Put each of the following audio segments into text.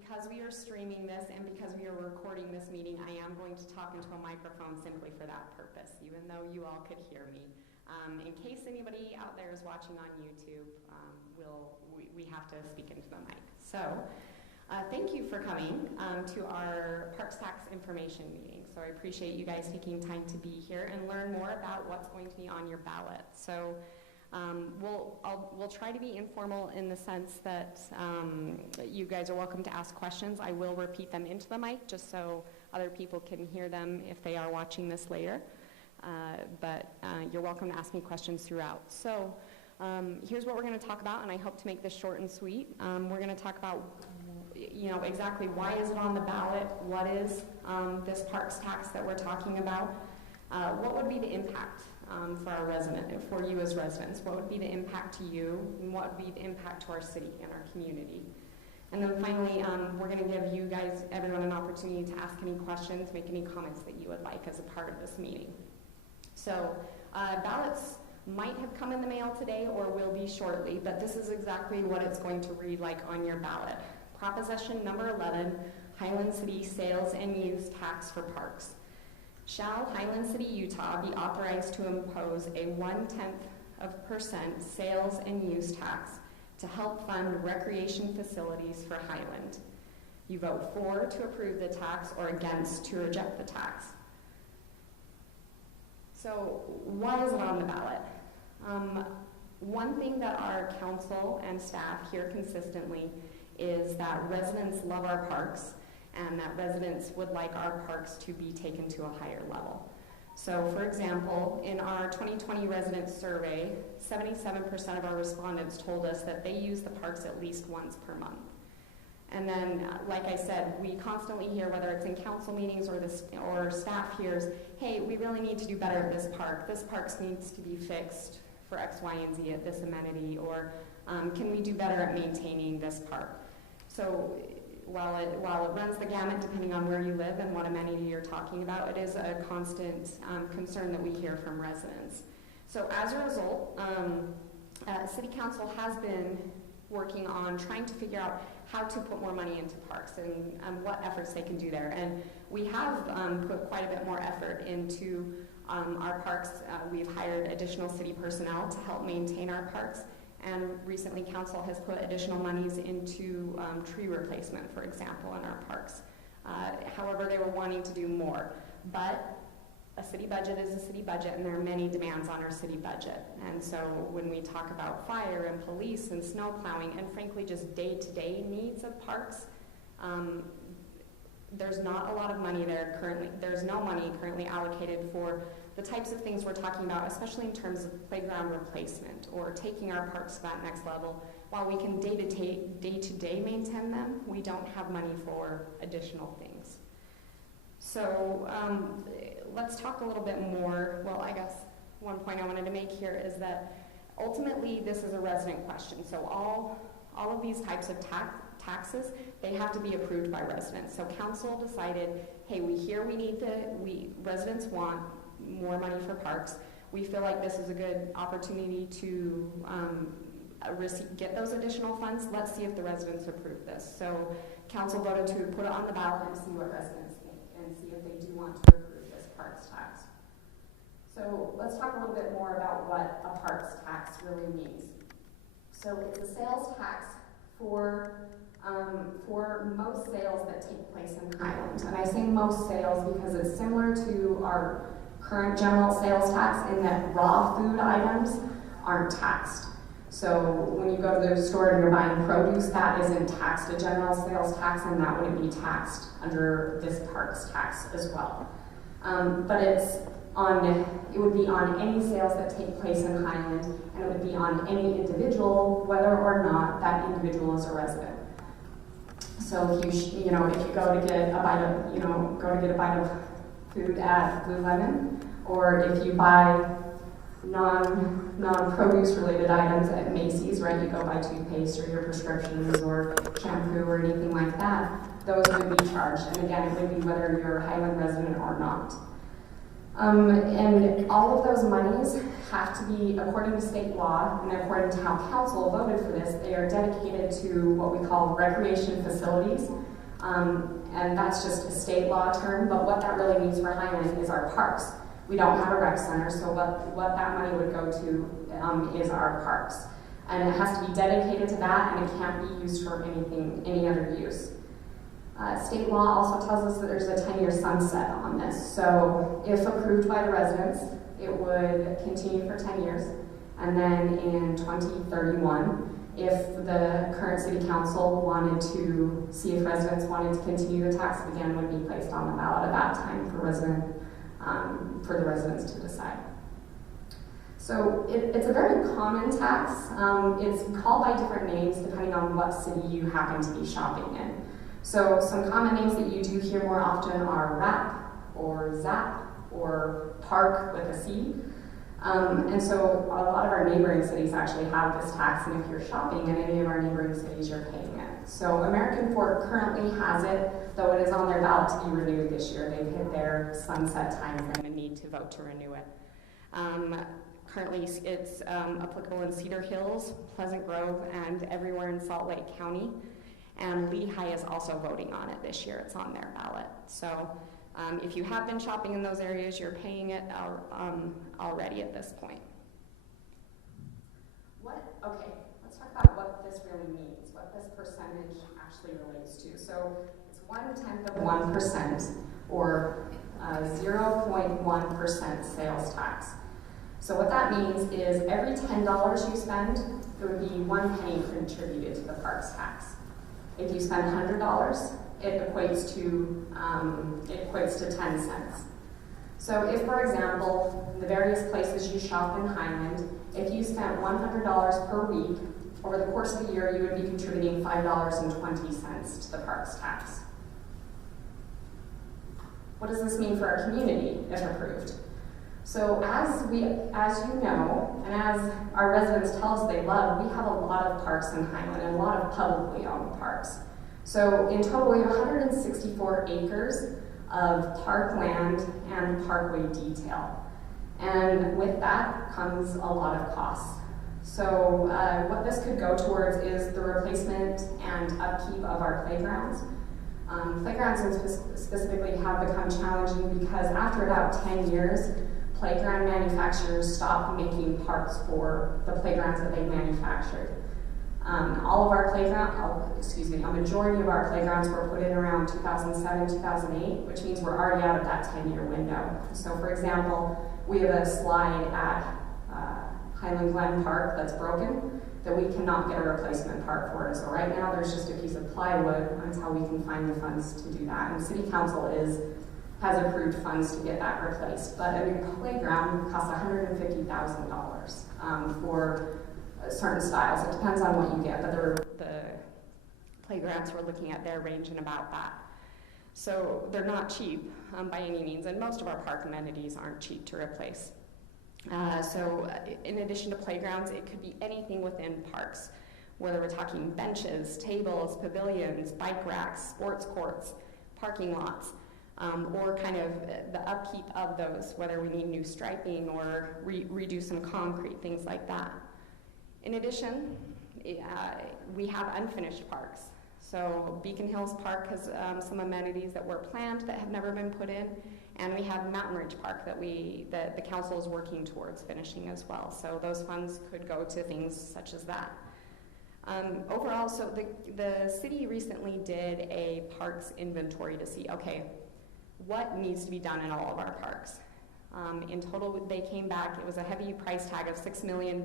because we are streaming this and because we are recording this meeting, I am going to talk into a microphone simply for that purpose, even though you all could hear me. In case anybody out there is watching on YouTube, we have to speak into the mic. So, thank you for coming to our Parks Tax information meeting. So I appreciate you guys taking time to be here and learn more about what's going to be on your ballot. So we'll try to be informal in the sense that you guys are welcome to ask questions. I will repeat them into the mic just so other people can hear them if they are watching this later. But you're welcome to ask me questions throughout. So here's what we're going to talk about, and I hope to make this short and sweet. We're going to talk about exactly why is it on the ballot, what is this parks tax that we're talking about, what would be the impact for our for you as residents, what would be the impact to you, and what would be the impact to our city and our community. And then finally, we're going to give you guys, everyone, an opportunity to ask any questions, make any comments that you would like as a part of this meeting. So ballots might have come in the mail today or will be shortly, but this is exactly what it's going to read like on your ballot. Proposition number 11, Highland City Sales and Use Tax for Parks. Shall Highland City, Utah be authorized to impose a 0.1% sales and use tax to help fund recreation facilities for Highland? You vote for to approve the tax or against to reject the tax. So why is it on the ballot? One thing that our council and staff hear consistently is that residents love our parks and that residents would like our parks to be taken to a higher level. So for example, in our 2020 resident survey, 77% of our respondents told us that they use the parks at least once per month. And then, like I said, we constantly hear, whether it's in council meetings or staff hears, hey, we really need to do better at this park. This park needs to be fixed for X, Y, and Z at this amenity, or can we do better at maintaining this park? So while it runs the gamut depending on where you live and what amenity you're talking about, it is a constant concern that we hear from residents. So as a result, City Council has been working on trying to figure out how to put more money into parks and what efforts they can do there. And we have put quite a bit more effort into our parks. We've hired additional city personnel to help maintain our parks. And recently, council has put additional monies into tree replacement, for example, in our parks. However, they were wanting to do more. But a city budget is a city budget, and there are many demands on our city budget. And so when we talk about fire and police and snow plowing and frankly just day-to-day needs of parks, there's not a lot of money there currently. There's no money currently allocated for the types of things we're talking about, especially in terms of playground replacement or taking our parks to that next level. While we can day-to-day maintain them, we don't have money for additional things. So let's talk a little bit more. Well, I guess one point I wanted to make here is that ultimately this is a resident question. So all of these types of taxes, they have to be approved by residents. So council decided, hey, residents want more money for parks. We feel like this is a good opportunity to get those additional funds. Let's see if the residents approve this. So council voted to put it on the ballot and see what residents think and see if they do want to approve this parks tax. So let's talk a little bit more about what a parks tax really means. So it's a sales tax for most sales that take place in Highland. And I say most sales because it's similar to our current general sales tax in that raw food items aren't taxed. So when you go to the store and you're buying produce, that isn't taxed a general sales tax, and that wouldn't be taxed under this parks tax as well. But it would be on any sales that take place in Highland, and it would be on any individual, whether or not that individual is a resident. So if you go to get a bite of food at Blue Lemon, or if you buy non-produce related items at Macy's, right? You go buy toothpaste or your prescriptions or shampoo or anything like that, those would be charged. And again, it would be whether you're a Highland resident or not. And all of those monies have to be, according to state law and according to how council voted for this, they are dedicated to what we call recreation facilities And that's just a state law term, but what that really means for Highland is our parks. We don't have a rec center, so what that money would go to is our parks. And it has to be dedicated to that, and it can't be used for any other use. State law also tells us that there's a 10-year sunset on this. So if approved by the residents, it would continue for 10 years. And then in 2031, if the current city council wanted to see if residents wanted to continue the tax, it again would be placed on the ballot at that time for the residents to decide. So it's a very common tax. It's called by different names depending on what city you happen to be shopping in. So some common names that you do hear more often are RAP or ZAP or Park with a C. And so a lot of our neighboring cities actually have this tax, and if you're shopping in any of our neighboring cities, you're paying it. So American Fork currently has it, though it is on their ballot to be renewed this year. They've hit their sunset time frame and need to vote to renew it. Currently, it's applicable in Cedar Hills, Pleasant Grove, and everywhere in Salt Lake County. And Lehigh is also voting on it this year. It's on their ballot. So if you have been shopping in those areas, you're paying it already at this point. Okay, let's talk about what this really means, what this percentage actually relates to. So it's 1/10 of 1%, or 0.1% sales tax. So what that means is every $10 you spend, there would be 1 penny contributed to the parks tax. If you spend $100, it equates to 10 cents. So if, for example, the various places you shop in Highland, if you spent $100 per week, over the course of the year, you would be contributing $5.20 to the parks tax. What does this mean for our community if approved? So as you know, and as our residents tell us they love, we have a lot of parks in Highland and a lot of publicly owned parks. So in total, we have 164 acres of park land and parkway detail. And with that comes a lot of costs. So what this could go towards is the replacement and upkeep of our playgrounds. Playgrounds specifically have become challenging because after about 10 years, playground manufacturers stopped making parts for the playgrounds that they manufactured. All of our a majority of our playgrounds were put in around 2007, 2008, which means we're already out of that 10-year window. So for example, we have a slide at Highland Glen Park that's broken that we cannot get a replacement part for it. So right now there's just a piece of plywood until we can find the funds to do that. And City Council has approved funds to get that replaced. But a new playground costs $150,000 for certain styles. It depends on what you get, but the playgrounds we're looking at there range in about that. So they're not cheap by any means, and most of our park amenities aren't cheap to replace. So in addition to playgrounds, it could be anything within parks, whether we're talking benches, tables, pavilions, bike racks, sports courts, parking lots, or kind of the upkeep of those, whether we need new striping or redo some concrete, things like that. In addition, we have unfinished parks. So Beacon Hills Park has some amenities that were planned that have never been put in, and we have Mountain Ridge Park that the council is working towards finishing as well. So those funds could go to things such as that. Overall, so the city recently did a parks inventory to see, okay, what needs to be done in all of our parks. In total, they came back, it was a heavy price tag of $6 million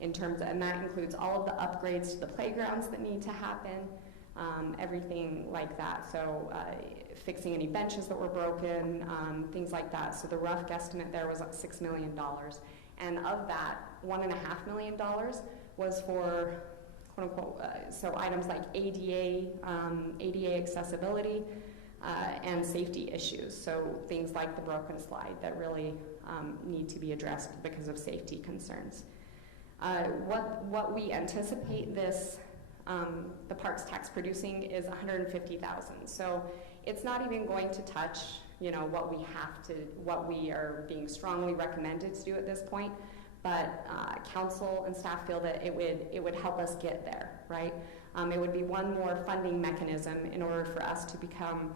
in terms of, and that includes all of the upgrades to the playgrounds that need to happen, everything like that. So fixing any benches that were broken, things like that. So the rough guesstimate there was $6 million. And of that, $1.5 million was for, quote unquote, so items like ADA accessibility, and safety issues. So things like the broken slide that really need to be addressed because of safety concerns. What we anticipate the parks tax producing is $150,000. So it's not even going to touch, what we are being strongly recommended to do at this point. But council and staff feel that it would help us get there, right? It would be one more funding mechanism in order for us to become,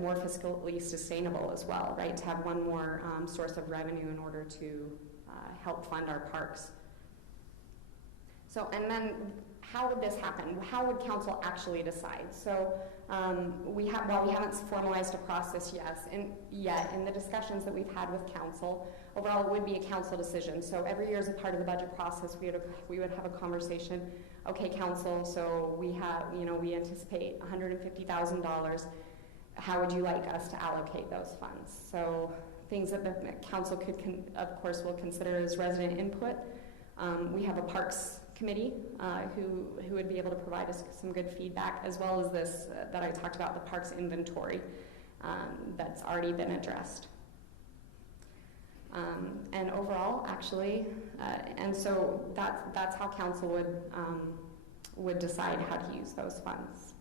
more fiscally sustainable as well, right? To have one more source of revenue in order to help fund our parks. So, and then how would this happen? How would council actually decide? So, while we haven't formalized a process yet in the discussions that we've had with council, overall it would be a council decision. So every year as a part of the budget process, we would have a conversation. Okay, council, so we anticipate $150,000. How would you like us to allocate those funds? So things that the council of course, will consider as resident input. We have a parks committee who would be able to provide us some good feedback, as well as this that I talked about, the parks inventory that's already been addressed. And overall, actually, and so that's how council would decide how to use those funds.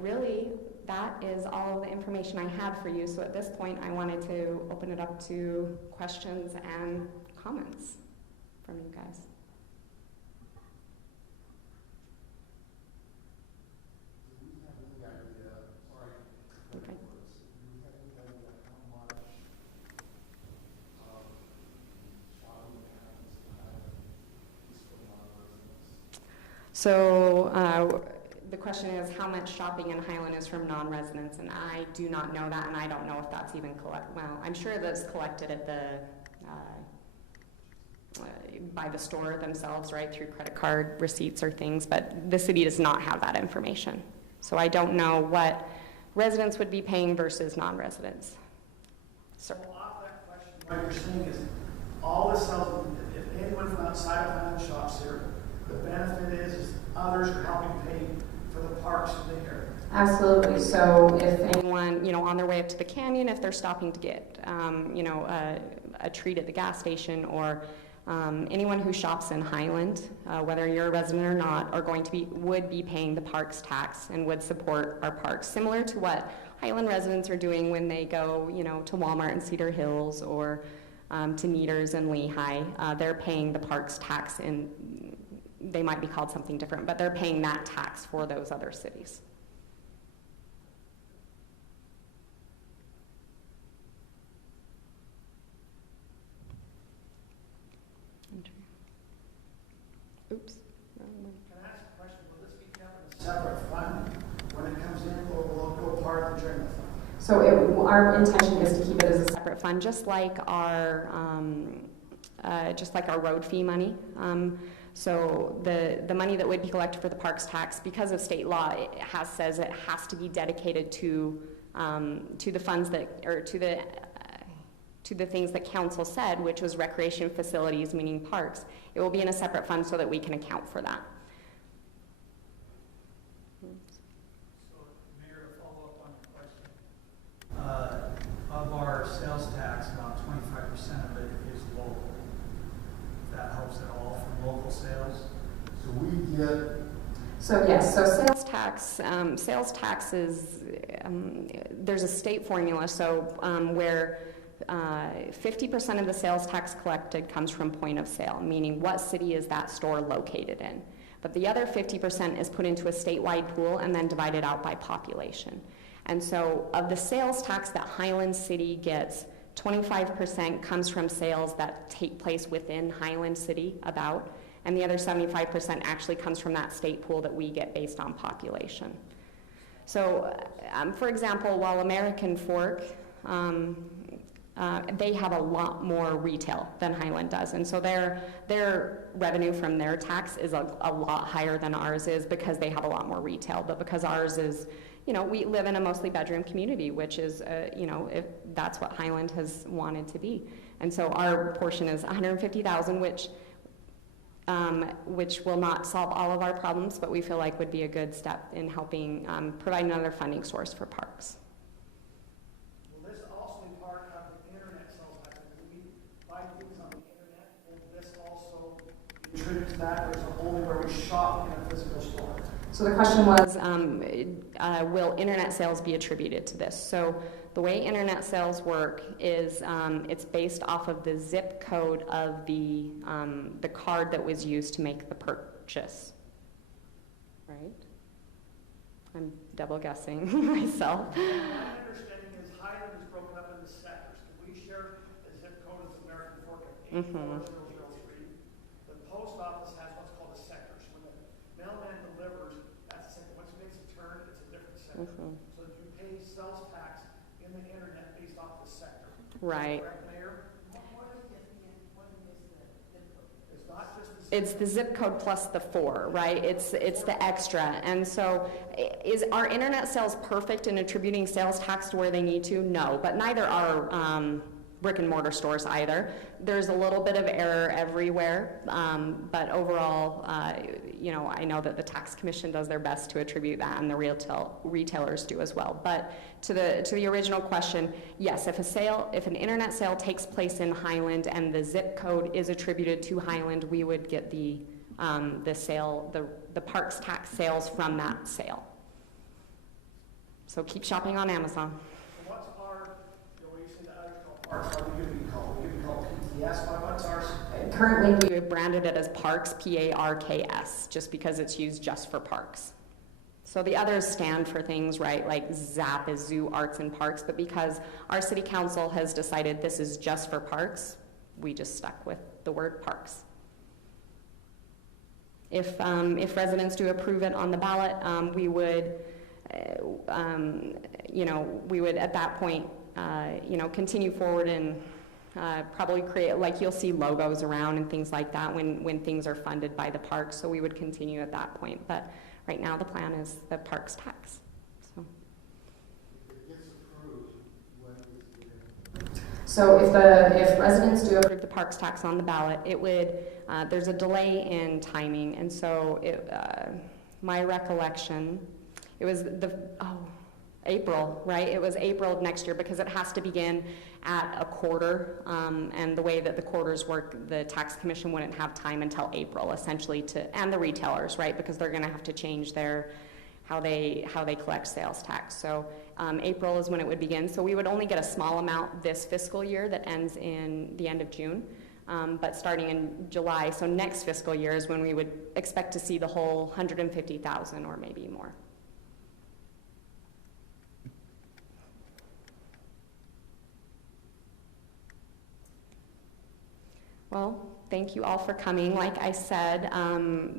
Really, that is all of the information I had for you. So at this point, I wanted to open it up to questions and comments from you guys. So the question is how much shopping in Highland is from non-residents, and I do not know that, and I don't know if that's even well, I'm sure that's collected at the by the store themselves, right, through credit card receipts or things, but the city does not have that information. So I don't know what residents would be paying versus non-residents. So well, off that question, what you're saying is all the sales, if anyone from outside of Highland shops here, the benefit is others are helping pay for the parks in the area. Absolutely. So if anyone, on their way up to the canyon, if they're stopping to get, a treat at the gas station, or anyone who shops in Highland, whether you're a resident or not, would be paying the parks tax and would support our parks, similar to what Highland residents are doing when they go, to Walmart in Cedar Hills or to Meters in Lehigh. They're paying the parks tax, and they might be called something different, but they're paying that tax for those other cities. Oops. Can I ask a question? Will this be kept in a separate fund when it comes in, or will it go part of the general fund? So our intention is to keep it as a separate fund, just like our road fee money. So the money that would be collected for the parks tax, because of state law, it says it has to be dedicated to the funds to the things that council said, which was recreation facilities, meaning parks. It will be in a separate fund so that we can account for that. So, Mayor, to follow up on your question, of our sales tax, about 25% of it is local. If that helps at all from local sales. So we get. So yes, so sales tax is, there's a state formula, so where 50% of the sales tax collected comes from point of sale, meaning what city is that store located in. But the other 50% is put into a statewide pool and then divided out by population. And so of the sales tax that Highland City gets, 25% comes from sales that take place within Highland City and the other 75% actually comes from that state pool that we get based on population. So, for example, while American Fork, they have a lot more retail than Highland does, and so their revenue from their tax is a lot higher than ours is, because they have a lot more retail. But because ours is, we live in a mostly bedroom community, which is, if that's what Highland has wanted to be, and so our portion is $150,000, which will not solve all of our problems, but we feel like would be a good step in helping provide another funding source for parks. Will this also be part of the internet sales tax? Will we buy things on the internet? Will this also contribute to that, or is it only where we shop in a physical store? So the question was, will internet sales be attributed to this? So the way internet sales work is it's based off of the zip code of the card that was used to make the purchase, right? I'm double guessing myself. My understanding is Highland is broken up into sectors. Can we share a zip code as American Fork of 84003? The post office has what's called a sector. So when the mailman delivers, that's a sector. Once he makes a turn, it's a different sector. So if you pay sales tax in the internet based off the sector. Right. Correct, Mayor? It's not just the It's the zip code plus the 4, right? It's the extra. And so is our internet sales perfect in attributing sales tax to where they need to? No, but neither are brick and mortar stores either. There's a little bit of error everywhere, but overall, you know, I know that the tax commission does their best to attribute that, and the retailers do as well. But to the original question, yes, if an internet sale takes place in Highland and the zip code is attributed to Highland, we would get the parks tax sales from that sale. So keep shopping on Amazon. So what's our, you know, when you say the others call parks, what are we going to be called? We're going to be called PTS. What's ours? Currently, we have branded it as Parks, P-A-R-K-S, just because it's used just for parks. So the others stand for things, right, like ZAP is Zoo, Arts, and Parks, but because our city council has decided this is just for parks, we just stuck with the word parks. If residents do approve it on the ballot, we would, you know, we would at that point, you know, continue forward and probably create, like you'll see logos around and things like that when things are funded by the park, so we would continue at that point. But right now the plan is the parks tax. So, if it gets approved, when is it? so if residents do approve the parks tax on the ballot, it would, there's a delay in timing, and so my recollection, it was April, right? It was April of next year, because it has to begin at a quarter, and the way that the quarters work, the tax commission wouldn't have time until April, essentially, and the retailers, right? Because they're gonna have to change how they collect sales tax. So April is when it would begin. So we would only get a small amount this fiscal year that ends in the end of June, but starting in July, so next fiscal year is when we would expect to see the whole 150,000 or maybe more. Well, thank you all for coming. Like I said,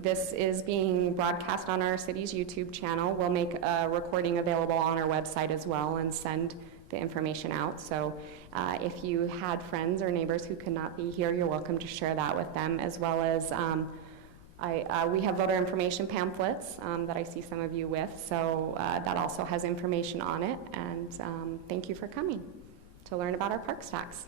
this is being broadcast on our city's YouTube channel. We'll make a recording available on our website as well and send the information out. So if you had friends or neighbors who could not be here, you're welcome to share that with them, as well as we have voter information pamphlets that I see some of you with. So that also has information on it. And thank you for coming to learn about our parks tax.